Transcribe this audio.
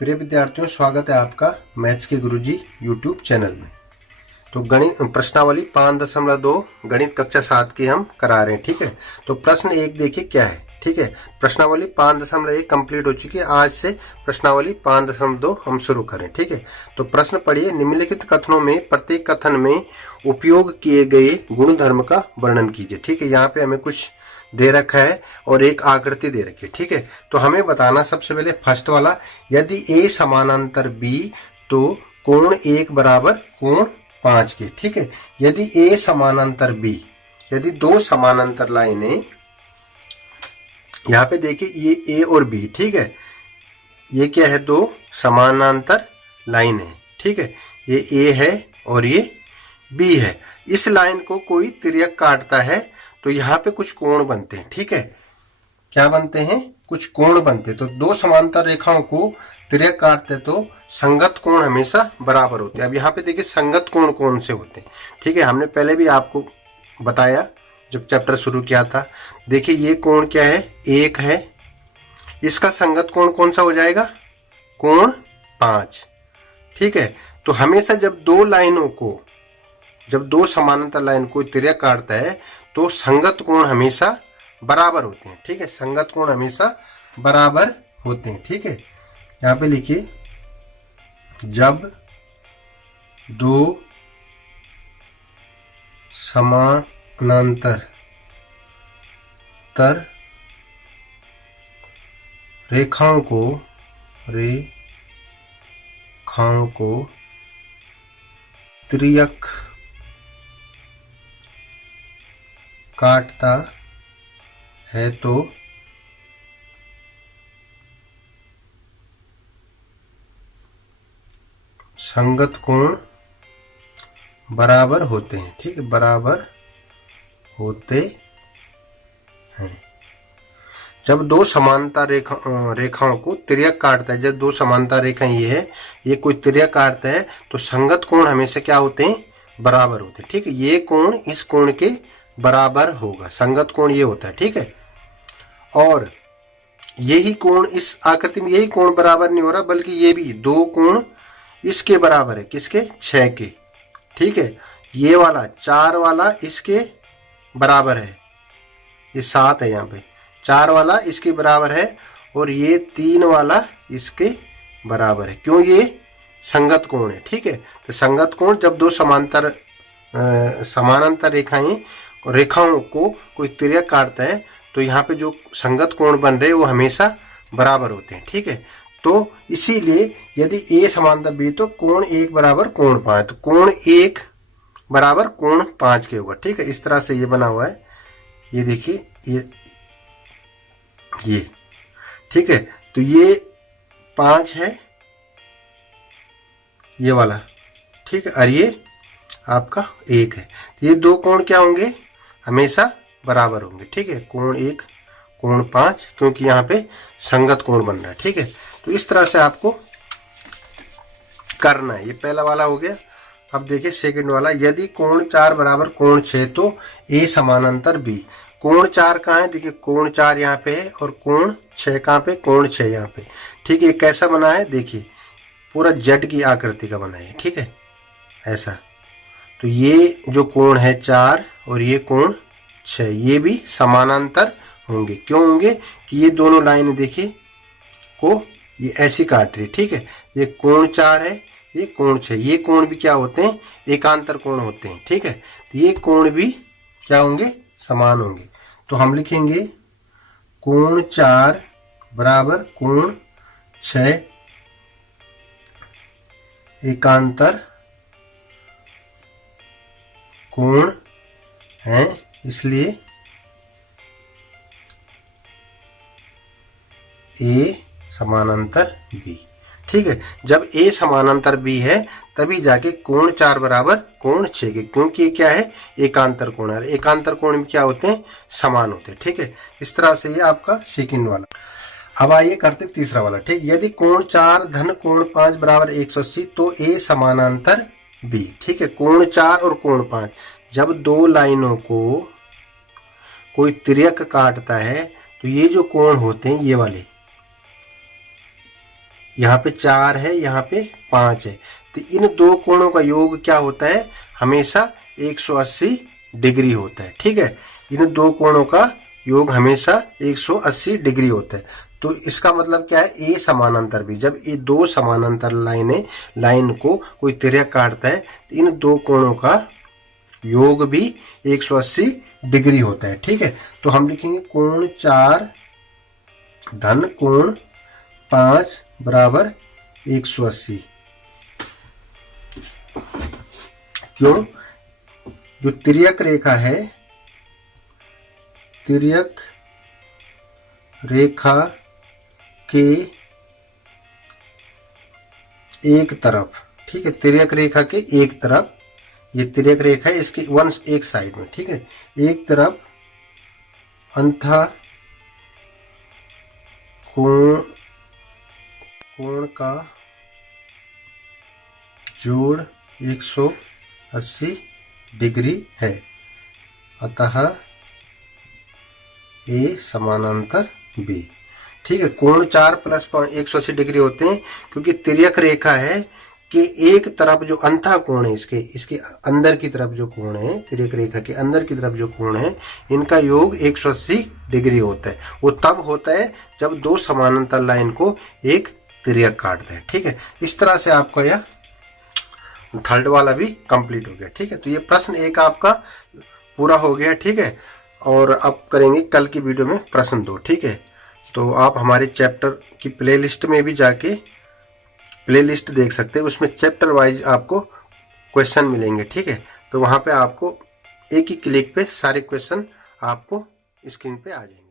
प्रिय विद्यार्थियों, स्वागत है आपका मैथ्स के गुरुजी यूट्यूब चैनल में। तो गणित प्रश्नावली 5.2 गणित कक्षा 7 की हम करा रहे हैं। ठीक है, तो प्रश्न 1 देखिए क्या है। ठीक है, प्रश्नावली 5.1 कंप्लीट हो चुकी है। आज से प्रश्नावली 5.2 हम शुरू करें। ठीक है, तो प्रश्न पढ़िए। निम्नलिखित कथनों में प्रत्येक कथन में उपयोग किए गए गुणधर्म का वर्णन कीजिए। ठीक है, यहाँ पे हमें कुछ दे रखा है और एक आकृति दे रखी है। ठीक है, तो हमें बताना सबसे पहले फर्स्ट वाला, यदि ए समानांतर बी तो कोण 1 बराबर कोण 5 के। ठीक है, यदि ए समानांतर बी, यदि दो समानांतर लाइनें, यहाँ पे देखिए ये ए और बी। ठीक है, ये क्या है, दो समानांतर लाइन है। ठीक है, ये ए है और ये बी है। इस लाइन को कोई तिर्यक काटता है तो यहाँ पे कुछ कोण बनते हैं। ठीक है, क्या बनते हैं, कुछ कोण बनते हैं। तो दो समांतर रेखाओं को तिर्यक काटते तो संगत कोण हमेशा बराबर होते हैं। अब यहाँ पे देखिए संगत कोण कौन से होते हैं। ठीक है, हमने पहले भी आपको बताया जब चैप्टर शुरू किया था। देखिए ये कोण क्या है, 1 है। इसका संगत कोण कौन सा हो जाएगा, कोण 5। ठीक है, तो हमेशा जब दो लाइनों को, जब दो समानांतर लाइन को तिर्यक काटता है तो संगत कोण हमेशा बराबर होते हैं। ठीक है, संगत कोण हमेशा बराबर होते हैं। ठीक है, यहाँ पे लिखिए, जब दो समानांतर रेखाओं को तिर्यक काटता है तो संगत कोण बराबर होते हैं। ठीक है, बराबर होते हैं। जब दो समांतर रेखाओं को तिर्यक काटता है, जब दो समांतर रेखाएं ये है, ये कोई तिर्यक काटता है तो संगत कोण हमेशा क्या होते हैं, बराबर होते हैं। ठीक है, ये कोण इस कोण के बराबर होगा, संगत कोण ये होता है। ठीक है, और यही कोण इस आकृति में, यही कोण बराबर नहीं हो रहा बल्कि ये भी दो कोण इसके बराबर है। किसके, 6 के। ठीक है, ये वाला 4 वाला इसके बराबर है, ये 7 है, यहाँ पे 4 वाला इसके बराबर है और ये 3 वाला इसके बराबर है। क्यों, ये संगत कोण है। ठीक है, तो संगत कोण जब दो समानांतर रेखाओं को कोई तिर्यक काटता है तो यहाँ पे जो संगत कोण बन रहे हैं वो हमेशा बराबर होते हैं। ठीक है, तो इसीलिए यदि ए समांतर बी तो कोण 1 बराबर कोण 5, तो कोण 1 बराबर कोण 5 के होगा। ठीक है, इस तरह से ये बना हुआ है, ये देखिए ये। ठीक है, तो ये 5 है ये वाला। ठीक है, और ये आपका 1 है। तो ये दो कोण क्या होंगे, हमेशा बराबर होंगे। ठीक है, कोण 1 कोण 5, क्योंकि यहाँ पे संगत कोण बन रहा है। ठीक है, तो इस तरह से आपको करना है। ये पहला वाला हो गया। अब देखिए सेकंड वाला, यदि कोण 4 बराबर कोण 6 तो ए समानांतर बी। कोण 4 कहाँ है, देखिए कोण 4 यहाँ पे है और कोण 6 कहाँ पे, कोण 6 यहाँ पे। ठीक है, कैसा बना है, देखिए पूरा जेड की आकृति का बना है। ठीक है, ऐसा। तो ये जो कोण है 4 और ये कोण 6, ये भी समानांतर होंगे। क्यों होंगे, कि ये दोनों लाइन देखिए को ये ऐसी काट रही है। ठीक है, ये कोण 4 है, ये कोण 6, ये कोण भी क्या होते हैं, एकांतर कोण होते हैं। ठीक है, तो ये कोण भी क्या होंगे, समान होंगे। तो हम लिखेंगे कोण 4 बराबर कोण 6 एकांतर कोण है, इसलिए ए समानांतर बी। ठीक है, जब ए समानांतर बी है तभी जाके कोण 4 बराबर कोण 6 के, क्योंकि ये क्या है, एकांतर कोण है। एकांतर कोण में क्या होते हैं, समान होते हैं। ठीक है, इस तरह से ये आपका सेकंड वाला। अब आइए करते तीसरा वाला। ठीक, यदि कोण 4 धन कोण 5 बराबर 180 तो ए समानांतर बी। ठीक है, कोण 4 और कोण 5, जब दो लाइनों को कोई तिर्यक काटता है तो ये जो कोण होते हैं ये वाले, यहाँ पे 4 है, यहाँ पे 5 है, तो इन दो कोणों का योग क्या होता है, हमेशा 180 डिग्री होता है। ठीक है, इन दो कोणों का योग हमेशा 180 डिग्री होता है। तो इसका मतलब क्या है, ए समानांतर भी, जब ये दो समानांतर लाइन को कोई तिर्यक काटता है तो इन दो कोणों का योग भी 180 डिग्री होता है। ठीक है, तो हम लिखेंगे कोण 4 धन कोण 5 बराबर 180। क्यों, जो तिर्यक रेखा है, तिर्यक रेखा के एक तरफ, ठीक है, तिर्यक रेखा के एक तरफ, ये तिर्यक रेखा है, इसके एक साइड में, ठीक है, एक तरफ अंतः कोण का जोड़ 180 डिग्री है, अतः ए समानांतर बी। ठीक है, कोण 4 प्लस 180 डिग्री होते हैं क्योंकि तिर्यक रेखा है कि एक तरफ जो अंतः कोण है, इसके अंदर की तरफ जो कोण है, तिर्यक रेखा के अंदर की तरफ जो कोण है, इनका योग 180 डिग्री होता है। वो तब होता है जब दो समानांतर लाइन को एक तिर्यक काटता है। ठीक है, इस तरह से आपका यह थर्ड वाला भी कंप्लीट हो गया। ठीक है, तो ये प्रश्न एक आपका पूरा हो गया। ठीक है, और अब करेंगे कल की वीडियो में प्रश्न 2। ठीक है, तो आप हमारे चैप्टर की प्लेलिस्ट में भी जाके प्लेलिस्ट देख सकते हैं, उसमें चैप्टर वाइज आपको क्वेश्चन मिलेंगे। ठीक है, तो वहां पे आपको एक ही क्लिक पे सारे क्वेश्चन आपको स्क्रीन पे आ जाएंगे।